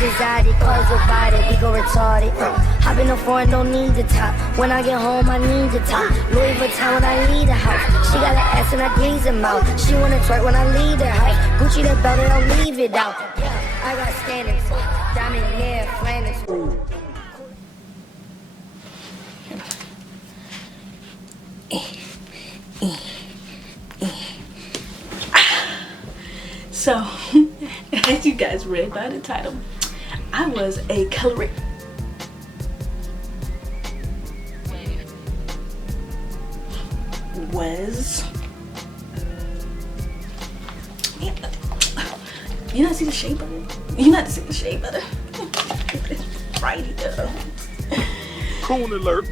anxiety, cause your body, ego retarded. Hop in the foreign, don't need the top. When I get home, I need the top. Louis Vuitton when I leave the house. She got an ass and I please her mouth. She wanna twerk when I leave the house. Gucci the belt and I'll leave it out. I got standards, diamond hair, Flanders. So, as you guys read by the title, I was a colorist. You not see the shape of it? You not see the shape of it? Right here. Coon alert.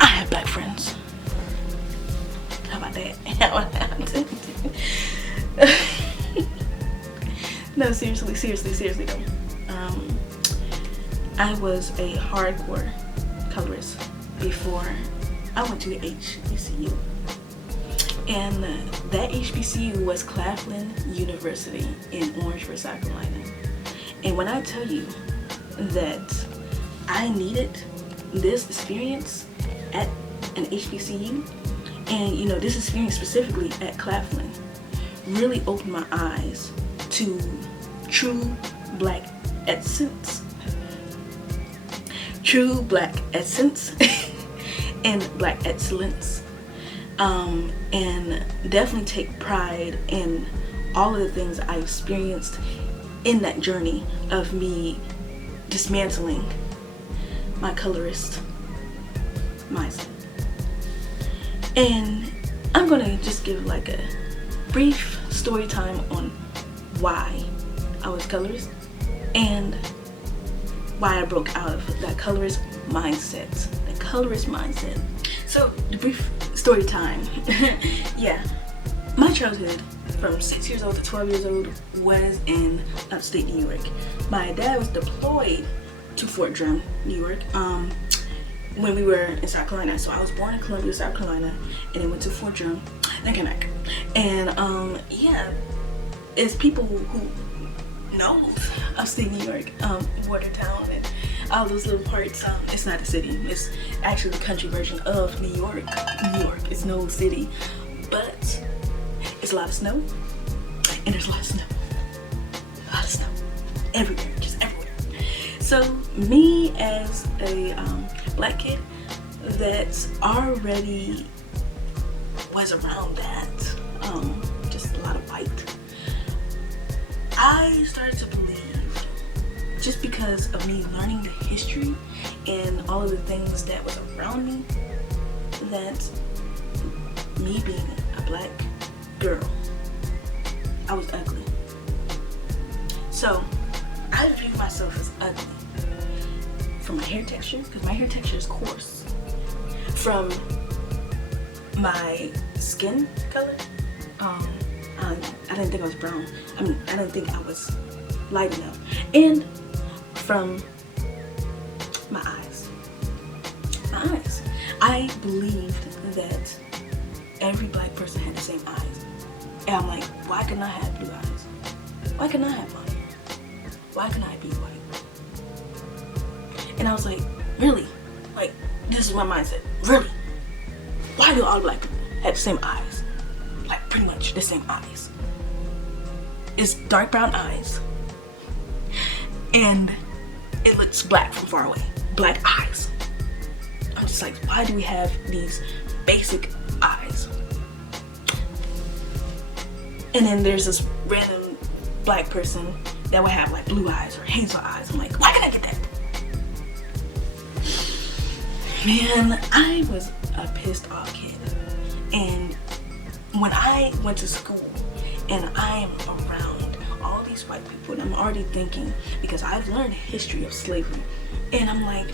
I have black friends. How about that? No, seriously though. I was a hardcore colorist before I went to the HBCU. And that HBCU was Claflin University in Orange, Versace Koolaid. And when I tell you that I needed this experience at an HBCU, and you know, this experience specifically at Claflin really opened my eyes to true black essence. True black essence and black excellence. And definitely take pride in all of the things I experienced in that journey of me dismantling my colorist mindset. And I'm gonna just give like a brief story time on why I was colorist and why I broke out of that colorist mindset. So the brief story time. Yeah, my childhood from 6 years old to 12 years old was in upstate New York. My dad was deployed to Fort Drum, New York, when we were in South Carolina. So I was born in Columbia, South Carolina, and then went to Fort Drum, then came back. And yeah, it's people who know upstate New York, Watertown, and all those little parts. It's not a city. It's actually the country version of New York. New York. It's no city, but it's a lot of snow, and there's a lot of snow. A lot of snow everywhere, just everywhere. So me as a black kid that already was around that, just a lot of white, I started to believe, just because of me learning the history and all of the things that was around me, that me being a black girl, I was ugly. So I view myself as ugly from my hair texture, because my hair texture is coarse, from my skin color. I didn't think I was brown. I mean, I didn't think I was light enough. And from my eyes. I believed that every black person had the same eyes. And I'm like, why couldn't I have blue eyes? Why couldn't I have blonde hair? Why couldn't I be white? And I was like, really? Like, this is my mindset. Really? Why do all black people have the same eyes? Like, pretty much the same eyes. It's dark brown eyes. And it looks black from far away. Black eyes. I'm just like, why do we have these basic eyes? And then there's this random black person that would have like blue eyes or hazel eyes. I'm like, why can't I get that? Man, I was a pissed off kid. And when I went to school and I'm around all these white people, and I'm already thinking, because I've learned the history of slavery, and I'm like,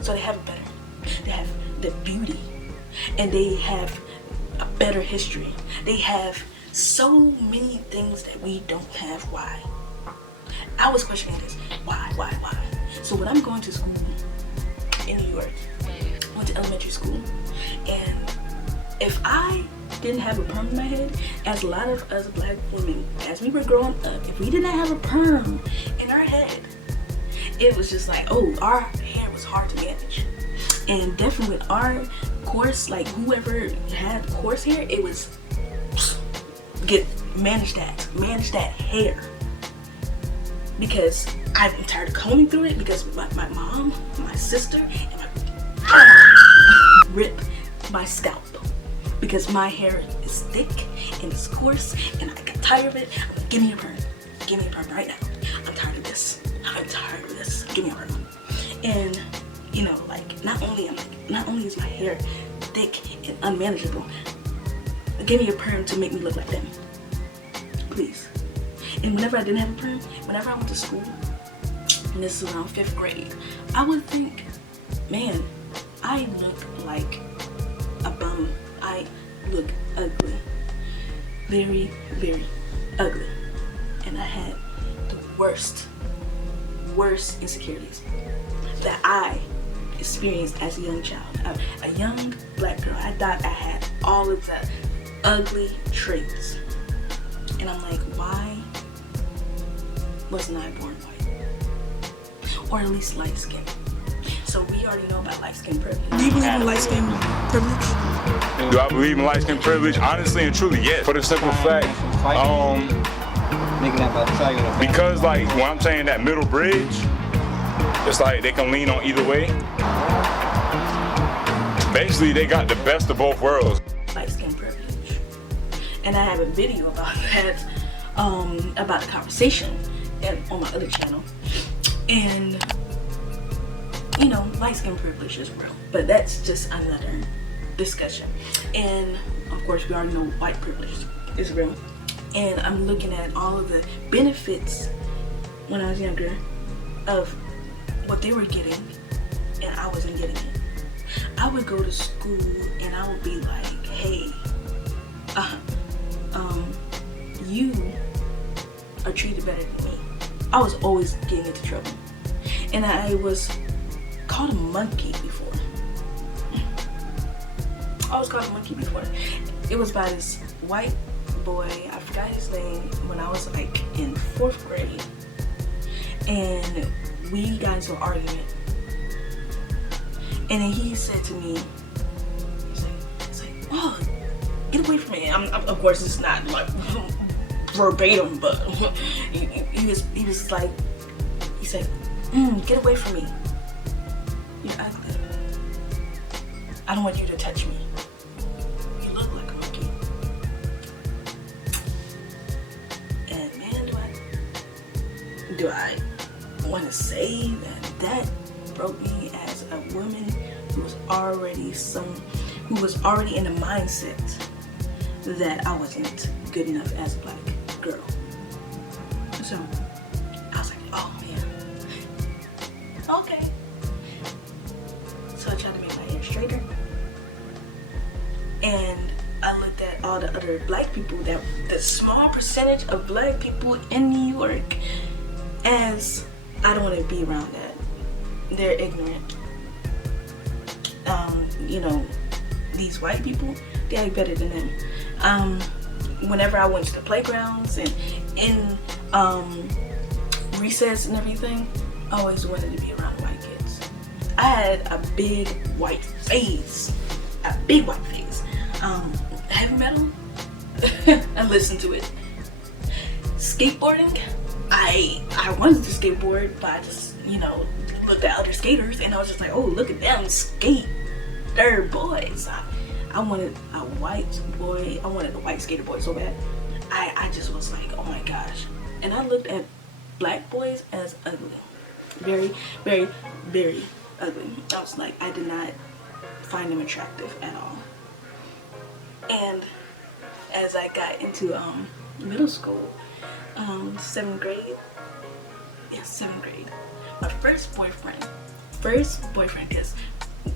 so they have it better. They have the beauty, and they have a better history. They have so many things that we don't have. Why? I was questioning this. Why? So when I'm going to school in New York, went to elementary school, and if I didn't have a perm in my head, as a lot of us black women, as we were growing up, if we did not have a perm in our head, it was just like, oh, our hair was hard to manage. And definitely with our coarse, like whoever had coarse hair, it was manage that hair. Because I'm tired of combing through it, because my mom, my sister, and my rip my scalp. Because my hair is thick and it's coarse and I got tired of it. I'm like, give me a perm. Give me a perm right now. I'm tired of this. I'm tired of this. Give me a perm. And you know, like not only is my hair thick and unmanageable, give me a perm to make me look like them. Please. And whenever I didn't have a perm, whenever I went to school, and this is around 5th grade, I would think, man, I look like a bum. I look ugly. Very, very ugly. And I had the worst insecurities that I experienced as a young child. A young black girl. I thought I had all of the ugly traits. And I'm like, why wasn't I born white? Or at least light skinned? So we already know about light skin privilege. Do you believe in light skin privilege? Do I believe in light skin privilege? Honestly and truly, yes. For the simple fact, because like when I'm saying that middle bridge, it's like they can lean on either way. Basically, they got the best of both worlds. Light skin privilege. And I have a video about that, about the conversation on my other channel. And you know, light skin privilege is real, but that's just another discussion. And of course, we already know white privilege is real. And I'm looking at all of the benefits when I was younger of what they were getting, and I wasn't getting it. I would go to school and I would be like, hey, you are treated better than me. I was always getting into trouble. And I was called a monkey before. I was called a monkey before. It was by this white boy, I forgot his name, when I was like in 4th grade. And we got into an argument. And then he said to me, he's like, oh, get away from me. Of course, it's not like verbatim, but he was like, he said, get away from me. You're ugly. I don't want you to touch me. You look like a monkey. And man, do I want to say that broke me as a woman who was already in the mindset that I wasn't good enough as a black girl. So I was like, oh man, okay. So I tried to make my hair straighter, and I looked at all the other black people, that the small percentage of black people in New York, as I don't want to be around that. They're ignorant. You know, these white people, they act better than them. Whenever I went to the playgrounds and in recess and everything, I always wanted to be around white kids. I had a big white face. Heavy metal, I listened to it. Skateboarding, I wanted to skateboard, but I just, you know, looked at other skaters and I was just like, oh, look at them skater boys. I wanted a white boy. I wanted a white skater boy so bad. I just was like, oh my gosh. And I looked at black boys as ugly. Very, very, very ugly. I was like, I did not find them attractive at all. And as I got into middle school, 7th grade. Yeah, 7th grade. My first boyfriend, because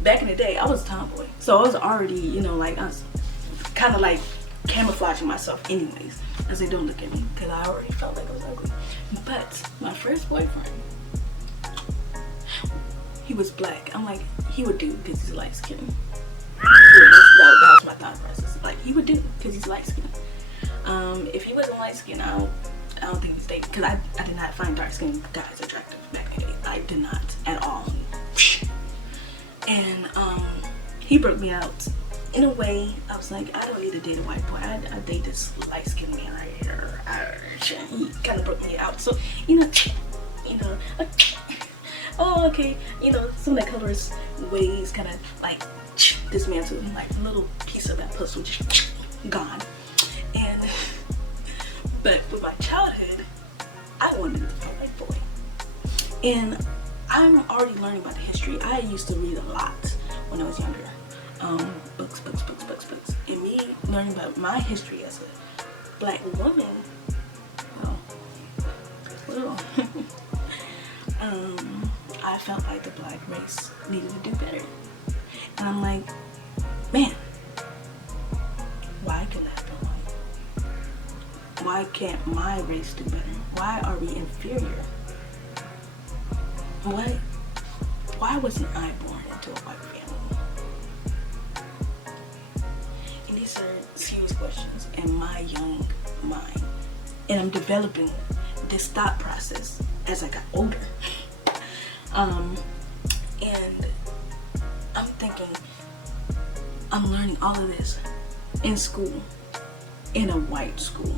back in the day I was a tomboy, so I was already, you know, like I was kind of like camouflaging myself anyways. I said, don't look at me, because I already felt like I was ugly. But my first boyfriend, he was black. I'm like, he would do because he's light skinned. That that's my thought process. Like, he would do, because he's light skinned. If he wasn't light skinned, I don't think he's dating, because I did not find dark skinned guys attractive back in the day. I did not at all. And he broke me out. In a way, I was like, I don't need to date a white boy. I date this light skinned man right here. He kind of broke me out. So, oh, okay, some of that colorist ways kind of like dismantle, like a little piece of that puzzle just gone. And but with my childhood, I wanted a white boy, and I'm already learning about the history. I used to read a lot when I was younger, books, and me learning about my history as a black woman. Well, I felt like the black race needed to do better. And I'm like, man, why can that be white? Why can't my race do better? Why are we inferior? Why wasn't I born into a white family? And these are serious questions in my young mind. And I'm developing this thought process as I got older. And I'm thinking, I'm learning all of this in school, in a white school,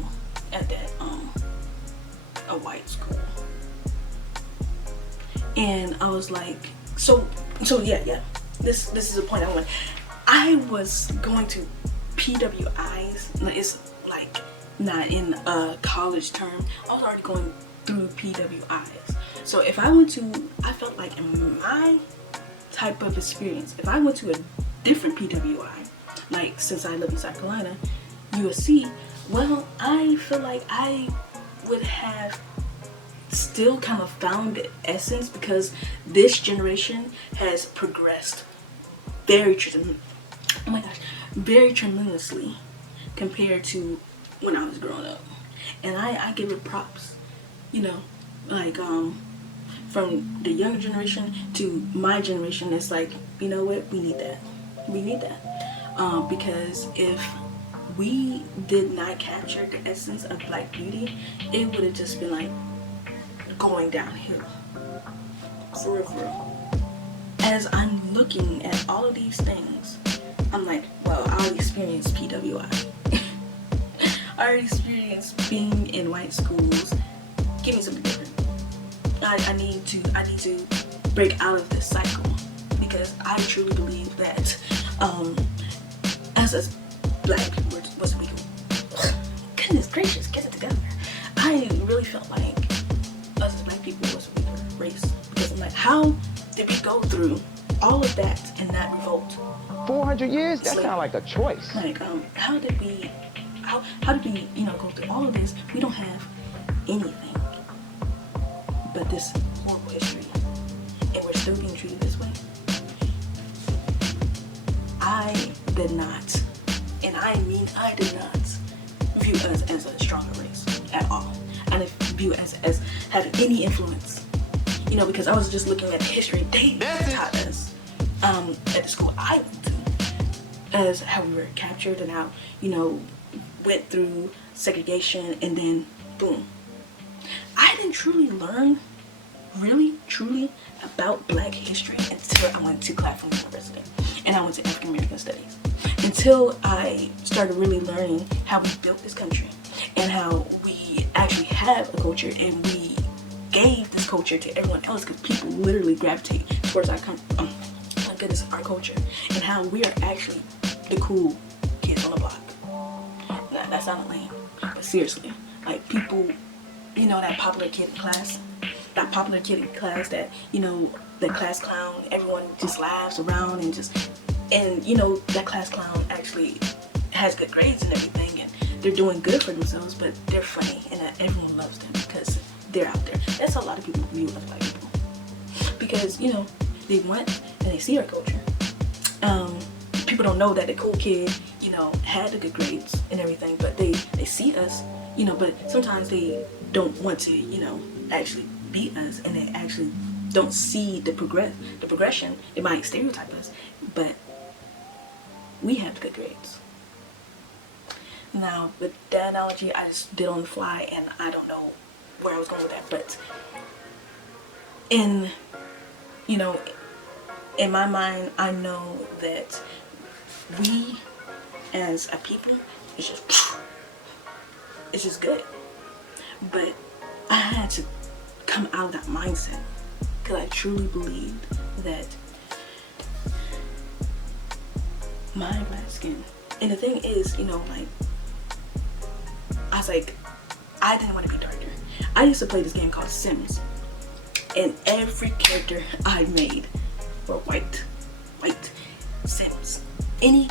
at that, a white school. And I was like, so yeah, this is a point I want. I was going to PWIs, it's like not in a college term, I was already going through PWIs. So if I went to, I felt like in my type of experience, if I went to a different PWI, like since I live in South Carolina, USC, well, I feel like I would have still kind of found the essence, because this generation has progressed very tremendously compared to when I was growing up. And I give it props, like from the younger generation to my generation. It's like, you know what, we need that, because if we did not capture the essence of black beauty, it would have just been like going downhill, for real. As I'm looking at all of these things, I'm like, well, I'll experience PWI. I already experienced being in white schools. Give me something different. I need to break out of this cycle, because I truly believe that as black people was we goodness gracious, get it together. I really felt like us as black people was a weaker race, because I'm like, how did we go through all of that and not revolt? 400 years? That sounds like a choice. Like, how did we go through all of this? We don't have anything but this horrible history, and we're still being treated this way. I did not, and I mean I did not view us as a stronger race at all. I didn't view us as having any influence, because I was just looking at the history they taught us at the school I went to, as how we were captured and how, went through segregation, and then boom. I didn't truly learn, really, truly, about black history until I went to Claflin University, and I went to African American Studies. Until I started really learning how we built this country, and how we actually have a culture, and we gave this culture to everyone else, because people literally gravitate towards our our culture, and how we are actually the cool kids on the block. That sounded lame, but seriously, like people, that popular kid in class, that the class clown, everyone just laughs around and that class clown actually has good grades and everything, and they're doing good for themselves, but they're funny, and everyone loves them because they're out there. That's how a lot of people view us black people, because they went and they see our culture. People don't know that the cool kid, had the good grades and everything, but they see us, but sometimes they don't want to, actually be us, and they actually don't see the progression. They might stereotype us, but we have good grades. Now, with that analogy, I just did on the fly, and I don't know where I was going with that, but in my mind, I know that we as a people, it's just good. But I had to come out of that mindset because I truly believed that my black skin, and the thing is, like, I was like, I didn't want to be darker. I used to play this game called Sims, and every character I made were white Sims. Any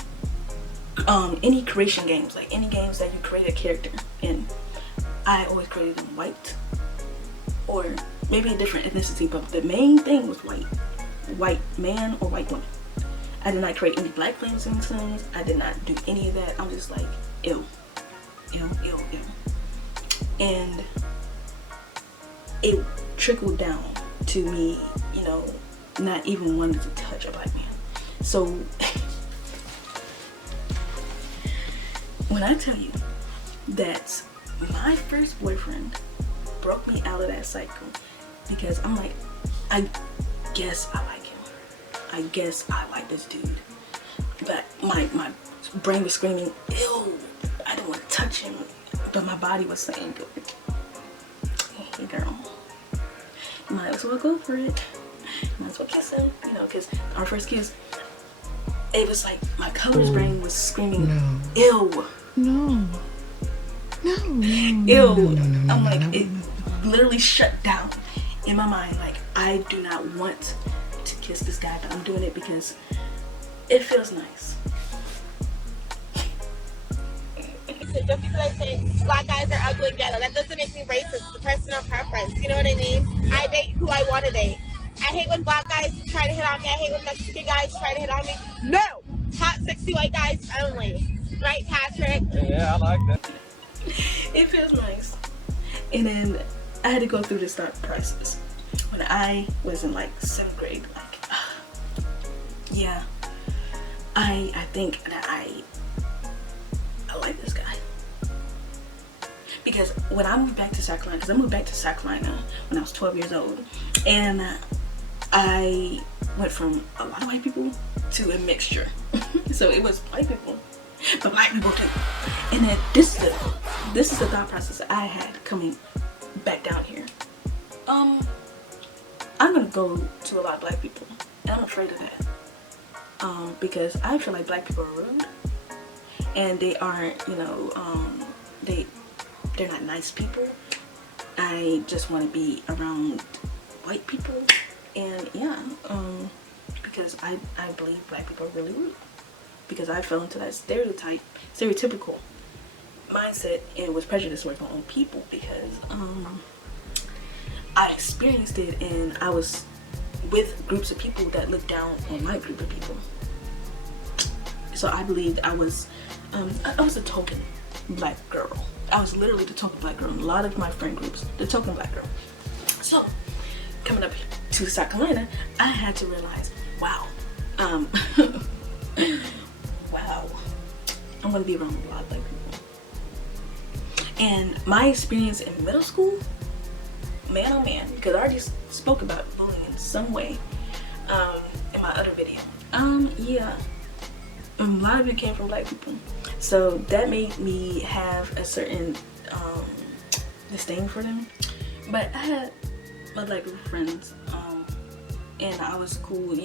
creation games, like any games that you create a character in, I always created them white, or maybe a different ethnicity, but the main thing was white man or white woman. I did not create any black flames in Sims. I did not do any of that. I'm just like, ew. And it trickled down to me, not even wanting to touch a black man. So when I tell you that my first boyfriend broke me out of that cycle, because I'm like, I guess I like him. I guess I like this dude. But my brain was screaming, ew, I don't want to touch him. But my body was saying, hey girl, you might as well go for it. You might as well kiss him, because our first kiss, it was like my colorist brain was screaming, ew. No. Ew. I'm like, it literally shut down in my mind. Like, I do not want to kiss this guy, but I'm doing it because it feels nice. Just because I say black guys are ugly and ghetto, that doesn't make me racist. It's a personal preference. You know what I mean? I date who I want to date. I hate when black guys try to hit on me. I hate when Mexican guys try to hit on me. No! Hot, sexy white guys only. Right, Patrick? Yeah, I like that. It feels nice. And then I had to go through this thought process when I was in like 7th grade. Like, yeah, I think that I like this guy. Because when I moved back to South Carolina, because I moved back to South Carolina when I was 12 years old, and I went from a lot of white people to a mixture. So it was white people, but black people too. And then this is the thought process that I had coming back down here. I'm gonna go to a lot of black people, and I'm afraid of that. Because I feel like black people are rude, and they aren't, they're not nice people. I just want to be around white people, and yeah, because I believe black people are really rude. Because I fell into that stereotypical mindset, and it was prejudice towards my own people, because I experienced it, and I was with groups of people that looked down on my group of people. So I believed I was a token black girl. I was literally the token black girl in a lot of my friend groups, the token black girl. So coming up to South Carolina, I had to realize, wow, wow, I'm gonna be around a lot of black people. And my experience in middle school, man oh man, because I already spoke about bullying in some way in my other video. Yeah, a lot of it came from black people. So that made me have a certain disdain for them. But I had my black group of friends, and I was cool,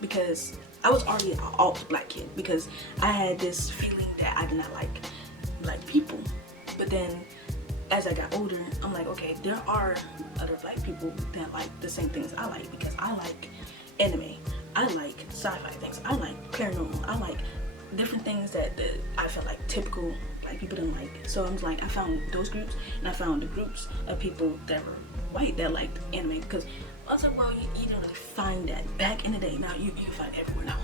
because I was already an alt black kid, because I had this feeling that I did not like black people. But then as I got older, I'm like, okay, there are other black people that like the same things I like, because I like anime, I like sci-fi things, I like paranormal, I like different things that I felt like typical black people didn't like. So I was like, I found those groups, and I found the groups of people that were white that liked anime. Because I was like, well, you didn't really find that back in the day. Now you can find it everywhere now.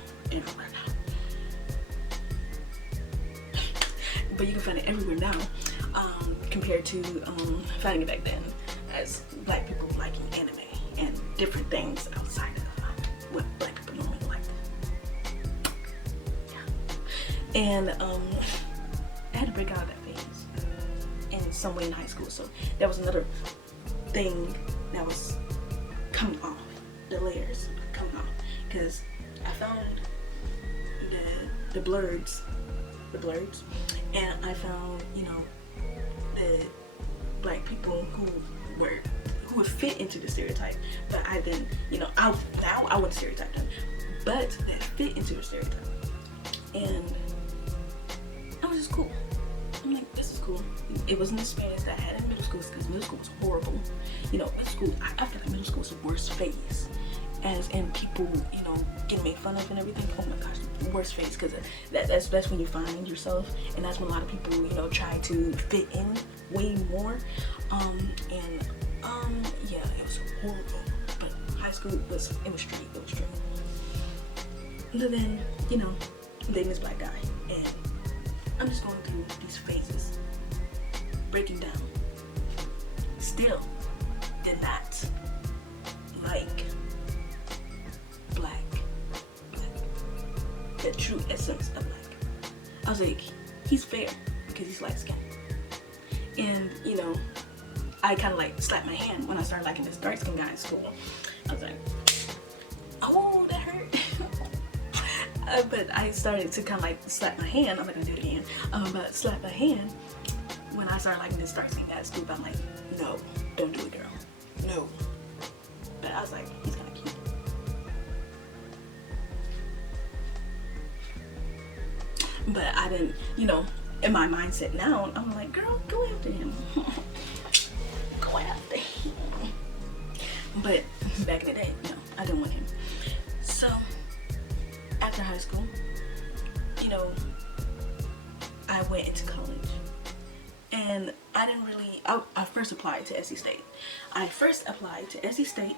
But you can find it everywhere now, compared to finding it back then as black people liking anime and different things outside of what black people normally like. Yeah. And I had to break out of that phase in some way in high school. So that was another thing that was coming off, the layers coming off, because I found the blurs, and I found, you know, the black people who would fit into the stereotype, but I didn't, you know, I wouldn't stereotype them, but that fit into the stereotype, and I was just cool. I'm like, this is cool. It wasn't the experience that I had in middle school, because middle school was horrible. You know, middle school, I feel like middle school was the worst phase. As in people, you know, getting made fun of and everything. Oh my gosh, the worst phase, because that's when you find yourself, and that's when a lot of people, you know, try to fit in way more. Yeah, it was horrible. But high school was in the street. It was street. And then, you know, I'm dating this black guy, and I'm just going through these phases, breaking down. Still did not like black, the true essence of black. I was like, he's fair because he's light skinned. And, you know, I kind of like slapped my hand when I started liking this dark skinned guy in school. I was like, oh, that hurt. But I started to kind of like slap my hand. I'm not gonna do it again. But slap my hand when I started liking this dark skinned guy at school. But I'm like, no, don't do it, girl. No. But I was like, he's kind of cute. But I didn't, you know, in my mindset now, I'm like, girl, go after him. Go after him. But back in the day, no, I didn't want him. So after high school, you know, I went into college. And I didn't really, I first applied to SC State. I first applied to SC State.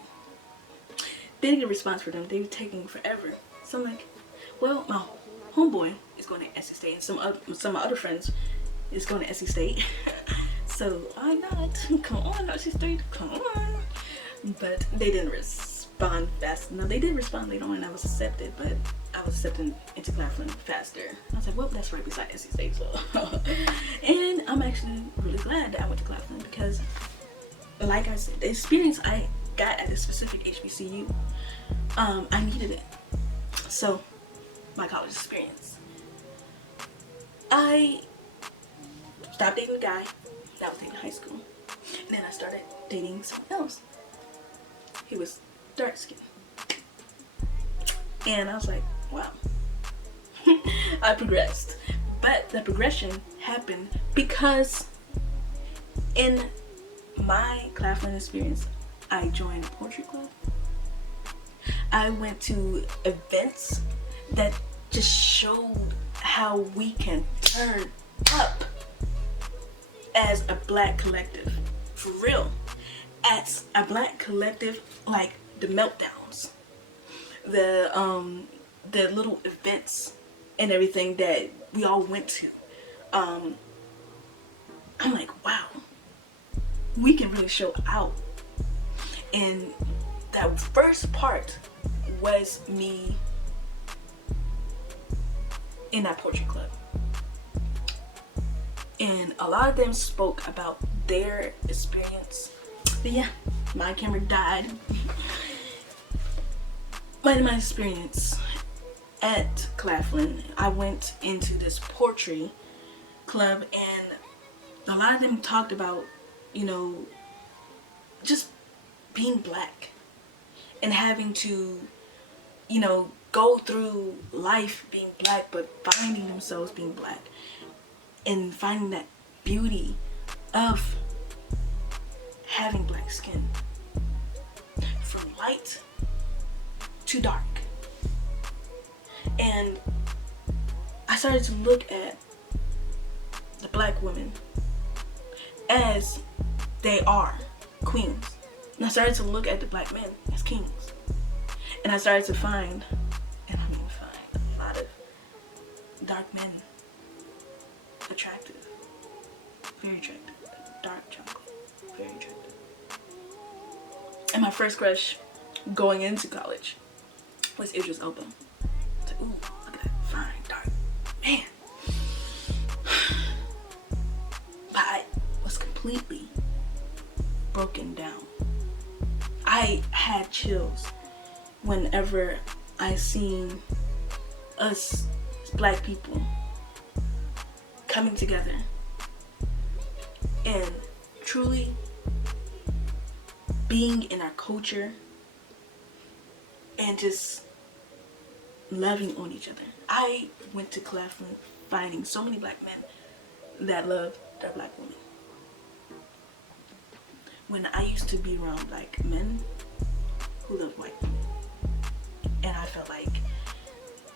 They didn't get a response for them. They were taking forever. So I'm like, well, my homeboy is going to SC State, and some of my other friends is going to SC State. So why not? Come on, SC State, come on. But they didn't respond fast enough. They did respond later on, and I was accepted, but I was accepted into Claflin faster. I was like, well, that's right beside SC State, so. And I'm actually really glad that I went to Claflin, because, like I said, the experience I got at a specific HBCU, I needed it. So, my college experience. I stopped dating a guy that I was dating in high school. And then I started dating someone else. He was dark skinned. And I was like, wow. I progressed. But the progression happened because in my Claflin experience, I joined a poetry club. I went to events that just showed how we can turn up as a black collective. For real. As a black collective, like the meltdowns, the little events and everything that we all went to. I'm like, wow, we can really show out. And that first part was me in that poetry club. And a lot of them spoke about their experience. But yeah, my camera died. My experience at Claflin, I went into this poetry club, and a lot of them talked about, you know, just being black and having to, you know, go through life being black, but finding themselves being black and finding that beauty of having black skin, from light to dark. And I started to look at the black women as they are queens, and I started to look at the black men as kings. And I started to find, and I mean find, a lot of dark men attractive, very attractive, dark chocolate, very attractive. And my first crush going into college was Idris Elba. I was like, ooh, look at that fine, dark man. completely broken down. I had chills whenever I seen us black people coming together and truly being in our culture and just loving on each other. I went to Claflin finding so many black men that love their black women. When I used to be around black men who loved white women, and I felt like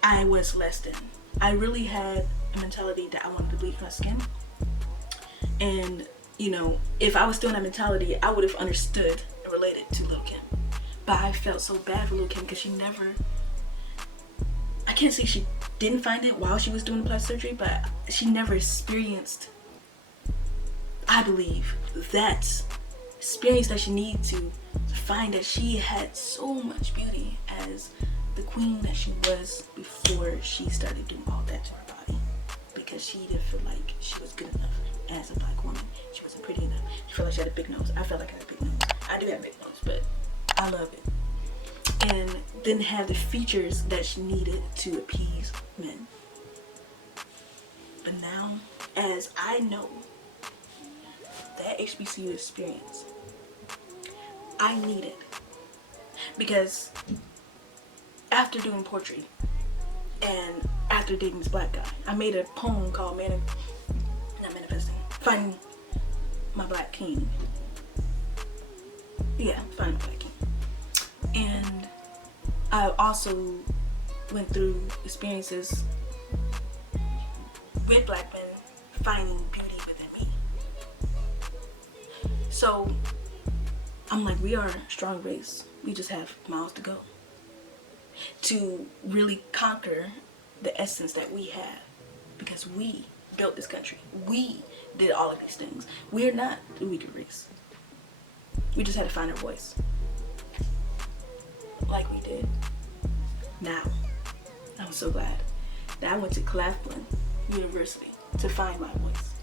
I was less than. I really had a mentality that I wanted to bleed my skin. And, you know, if I was still in that mentality, I would have understood and related to Lil' Kim. But I felt so bad for Lil' Kim because she never, I can't say she didn't find it while she was doing the plastic surgery, but she never experienced, I believe, that experience that she needed to find that she had so much beauty as the queen that she was before she started doing all that to her body, because she didn't feel like she was good enough as a black woman. She wasn't pretty enough. She felt like she had a big nose. I felt like I had a big nose. I do have a big nose, but I love it. And didn't have the features that she needed to appease men. But now, as I know that HBCU experience, I need it. Because after doing poetry and after dating this black guy, I made a poem called Finding My Black King. Yeah, Finding My Black King. And I also went through experiences with black men finding beauty within me. So I'm like, we are a strong race. We just have miles to go to really conquer the essence that we have, because we built this country. We did all of these things. We're not the weaker race. We just had to find our voice, like we did. Now, I'm so glad that I went to Claflin University to find my voice,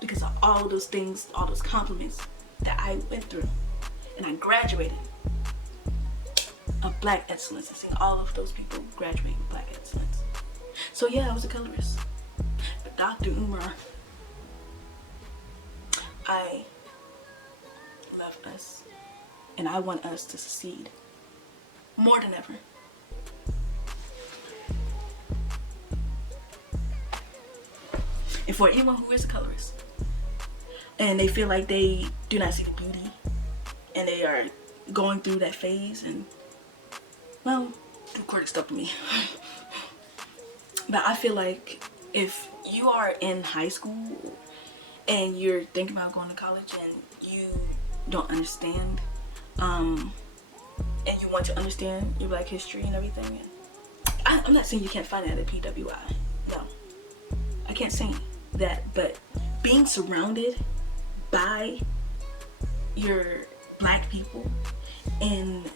because of all those things, all those compliments that I went through, and I graduated of black excellence, and seeing all of those people graduate with black excellence. So yeah, I was a colorist. But Dr. Umar, I love us, and I want us to succeed more than ever. And for anyone who is a colorist and they feel like they do not see the beauty and they are going through that phase, and well, do recording stuff to me. But I feel like if you are in high school and you're thinking about going to college and you don't understand, and you want to understand your black history and everything, and I'm not saying you can't find that at PWI. No, I can't say that, but being surrounded by your black people and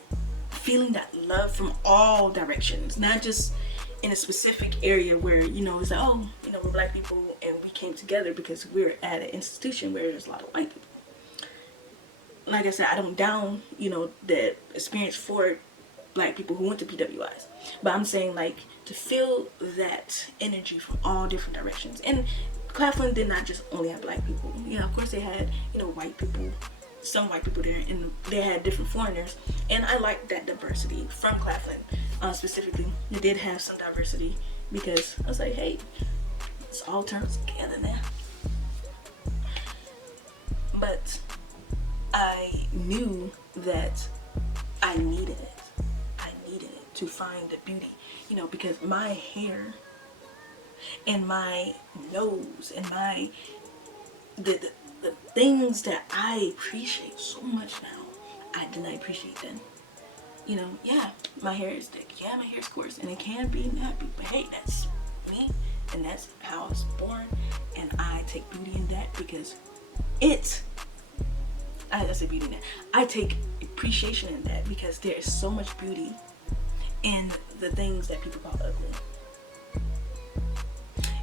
feeling that love from all directions, not just in a specific area where, you know, it's like, oh, you know, we're black people and we came together because we're at an institution where there's a lot of white people. Like I said, I don't down, you know, the experience for black people who went to PWIs, but I'm saying, like, to feel that energy from all different directions. And Claflin did not just only have black people. Yeah, of course they had, you know, white people, some white people there, and they had different foreigners, and I like that diversity from Claflin. Specifically, they did have some diversity, because I was like, hey, it's all turns together now. But I knew that I needed it. I needed it to find the beauty, you know, because my hair and my nose and my the things that I appreciate so much now, I did not appreciate then. You know, yeah, my hair is thick, yeah, my hair is coarse, and it can be nappy, but hey, that's me, and that's how I was born, and I take beauty in that, because I say beauty in that. I take appreciation in that, because there is so much beauty in the things that people call ugly.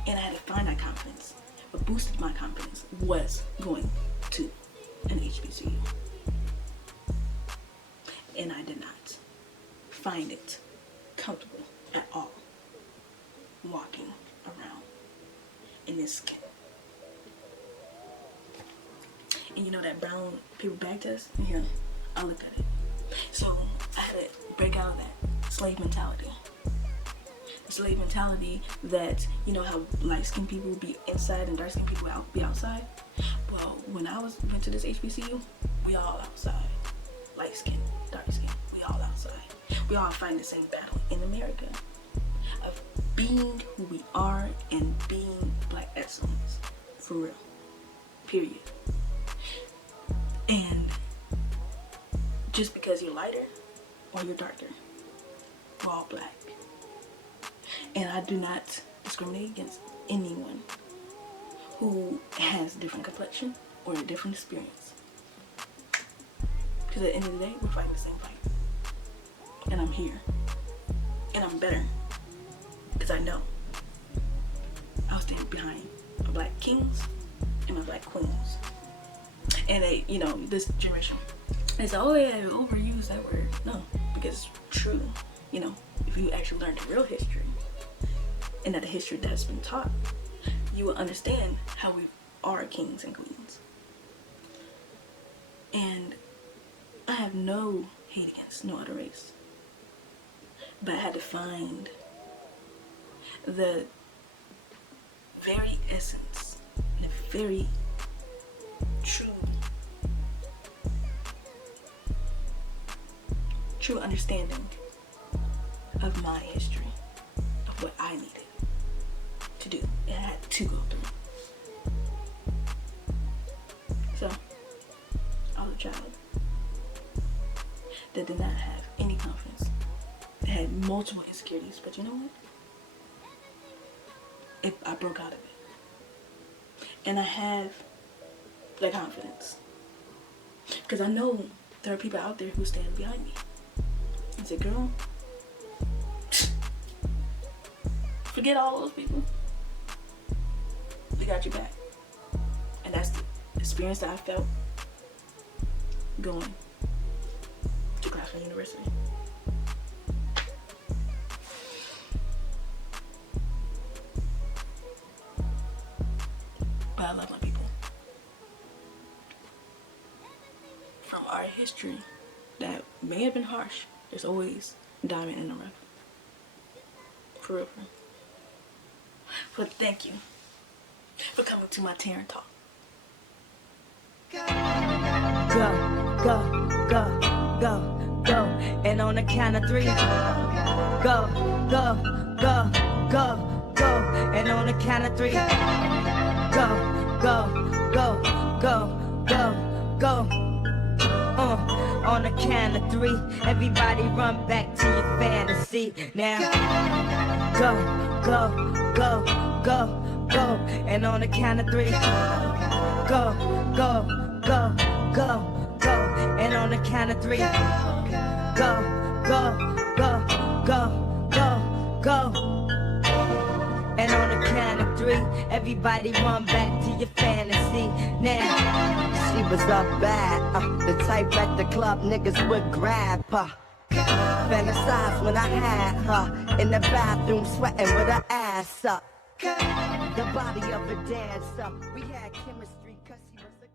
And I had to find that confidence. What boosted my confidence was going to an HBCU. And I did not find it comfortable at all walking around in this skin. And you know that brown paper bag test? Here, I looked at it. So I had to break out of that slave mentality. The slave mentality that, you know how light-skinned people be inside and dark-skinned people be outside? Well, when I went to this HBCU, we all outside. Light-skinned, dark-skinned, we all outside. We all find the same battle in America of being who we are and being black excellence. For real. Period. And just because you're lighter or you're darker, we're all black. And I do not discriminate against anyone who has a different complexion or a different experience. Because at the end of the day, we're fighting the same fight. And I'm here. And I'm better. Because I know I'll stand behind my black kings and my black queens. And they, you know, this generation, they say, oh yeah, overuse that word. No, because it's true. You know, if you actually learn the real history and that the history that's been taught, you will understand how we are kings and queens. And I have no hate against no other race. But I had to find the very essence, the very true understanding of my history, of what I needed to do, and I had to go through. So, I was a child that did not have any confidence, that had multiple insecurities, but you know what? I broke out of it. And I have the confidence. Because I know there are people out there who stand behind me. I said, girl, forget all those people. We got you back. And that's the experience that I felt going to Claflin University. But I love my people. From our history that may have been harsh, there's always a diamond in the rough. For real. But thank you for coming to my Taryn Talk. Go, go, go, go, go. And on the count of three, go, go, go, go, go. And on the count of three, go, go, go, go, go, go. On the count of three, everybody run back to your fantasy. Now, go, go, go, go, go. And on the count of three, go, go, go, go, go. And on the count of three, go, go, go, go, go, go. And on the count of three, everybody run back to your fantasy. Now, she was up bad, the type at the club niggas would grab her. Fantasize when I had her in the bathroom sweating with her ass up. The body of a dancer, we had chemistry 'cause she was a